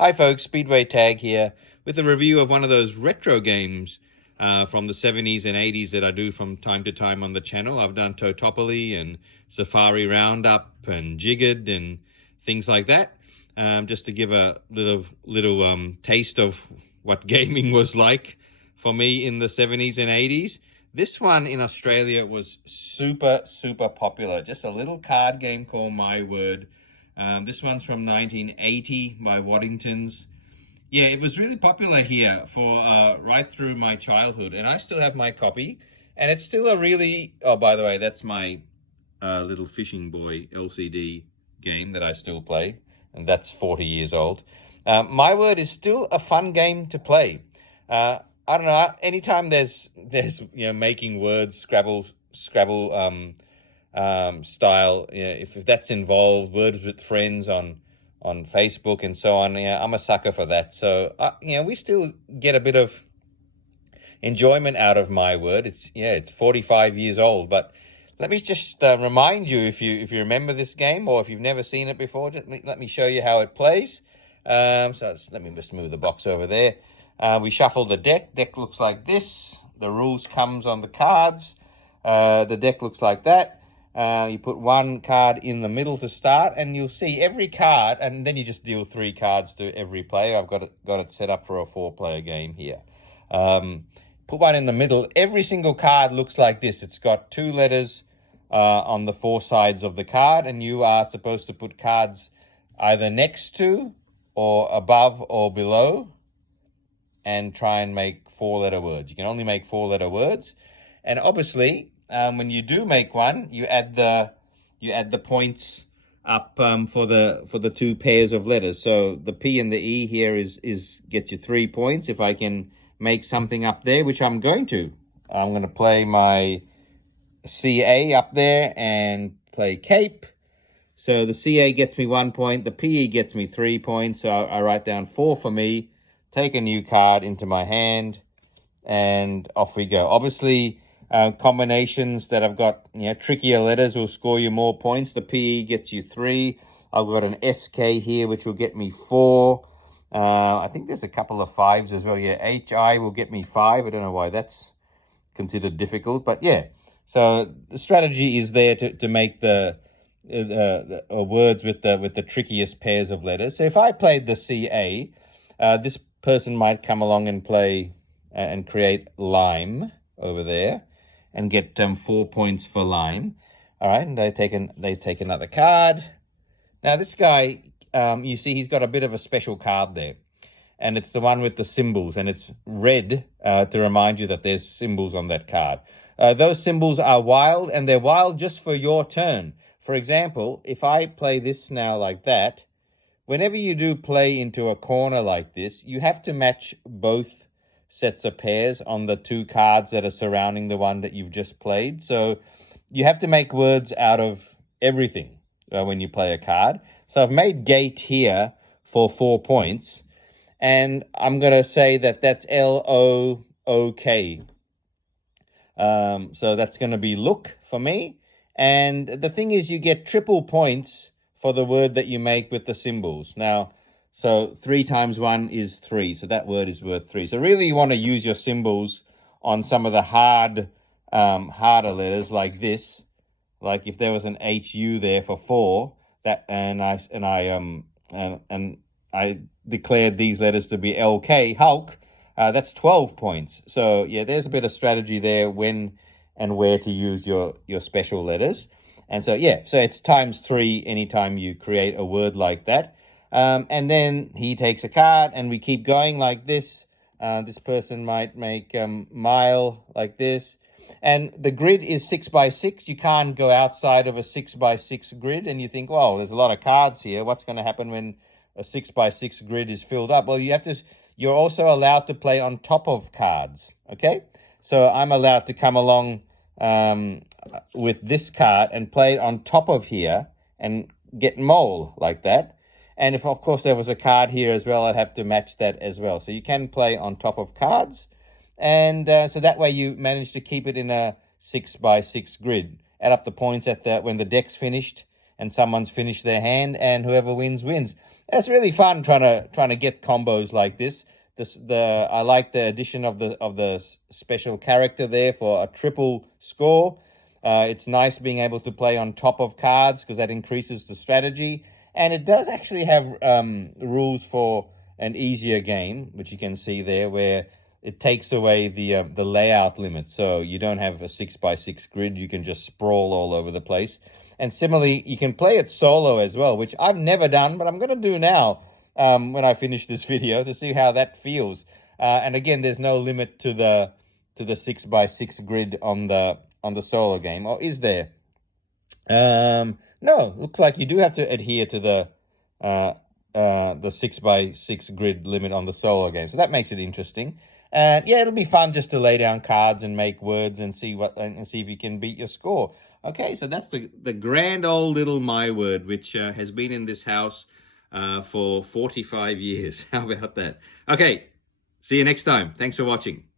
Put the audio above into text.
Hi folks, Speedway Tag here with a review of one of those retro games from the 70s and 80s that I do from time to time on the channel. I've done Totopoly and Safari Roundup and Jiggered and things like that, just to give a little taste of what gaming was like for me in the 70s and 80s. This one in Australia was super popular. Just a little card game called My Word. This one's from 1980 by Waddington's. Yeah, it was really popular here for right through my childhood, and I still have my copy, and it's still a really... Oh, by the way, that's my little fishing boy LCD game that I still play, and that's 40 years old. My Word is still a fun game to play. I don't know, anytime there's making words, Scrabble style, if that's involved, words with friends on Facebook and so on, I'm a sucker for that. So we still get a bit of enjoyment out of My Word. It's 45 years old, but let me just remind you, if you remember this game, or if you've never seen it before, just let me show you how it plays. Let me just move the box over there. We shuffle the deck. Deck looks like this. The rules comes on the cards. The deck looks like that. You put one card in the middle to start, and you'll see every card, and then you just deal 3 cards to every player. I've got it set up for a 4-player game here. Put one in the middle. Every single card looks like this. It's got 2 letters on the 4 sides of the card, and you are supposed to put cards either next to or above or below and try and make 4-letter words. You can only make 4-letter words, and obviously when you do make one, you add the points up for the 2 pairs of letters. So the P and the E here gets you 3 points. If I can make something up there, which I'm going to play my CA up there and play Cape. So the CA gets me 1 point, the PE gets me 3 points. So I write down 4 for me, take a new card into my hand, and off we go. Obviously, combinations that have got trickier letters will score you more points. The PE gets you 3. I've got an SK here, which will get me 4. I think there's a couple of 5s as well. Yeah, HI will get me 5. I don't know why that's considered difficult, but yeah. So the strategy is there to make the words with the trickiest pairs of letters. So if I played the CA, this person might come along and play and create lime over there and get 4 points for lime. All right, and they take another card. Now this guy, you see he's got a bit of a special card there, and it's the one with the symbols, and it's red to remind you that there's symbols on that card. Those symbols are wild, and they're wild just for your turn. For example, if I play this now like that, whenever you do play into a corner like this, you have to match both sets of pairs on the 2 cards that are surrounding the one that you've just played. So you have to make words out of everything when you play a card. So I've made gate here for 4 points, and I'm going to say that that's LOOK. So that's going to be look for me. And the thing is, you get triple points for the word that you make with the symbols. Now, so 3 times 1 is 3. So that word is worth 3. So really you want to use your symbols on some of the harder letters like this. Like if there was an HU there for 4, and I declared these letters to be LK, Hulk, that's 12 points. So yeah, there's a bit of strategy there when and where to use your special letters. And so yeah, so it's times 3 anytime you create a word like that. And then he takes a card, and we keep going like this. This person might make mile like this. And the grid is 6 by 6. You can't go outside of a 6 by 6 grid. And you think, well, there's a lot of cards here. What's going to happen when a 6 by 6 grid is filled up? Well, you're also allowed to play on top of cards. Okay, so I'm allowed to come along with this card and play it on top of here and get mole like that. And if, of course, there was a card here as well, I'd have to match that as well. So you can play on top of cards. And so that way you manage to keep it in a 6 by 6 grid. Add up the points when the deck's finished and someone's finished their hand, and whoever wins, wins. It's really fun trying to get combos like this. I like the addition of the special character there for a triple score. It's nice being able to play on top of cards because that increases the strategy. And it does actually have rules for an easier game, which you can see there, where it takes away the layout limit. So you don't have a 6x6 grid. You can just sprawl all over the place. And similarly, you can play it solo as well, which I've never done, but I'm going to do now when I finish this video to see how that feels. And again, there's no limit to the 6x6 grid on the solo game, or is there? No, looks like you do have to adhere to the 6x6 grid limit on the solo game, so that makes it interesting. And yeah, it'll be fun just to lay down cards and make words and see if you can beat your score. Okay, so that's the grand old little my word, which has been in this house for 45 years. How about that? Okay, see you next time. Thanks for watching.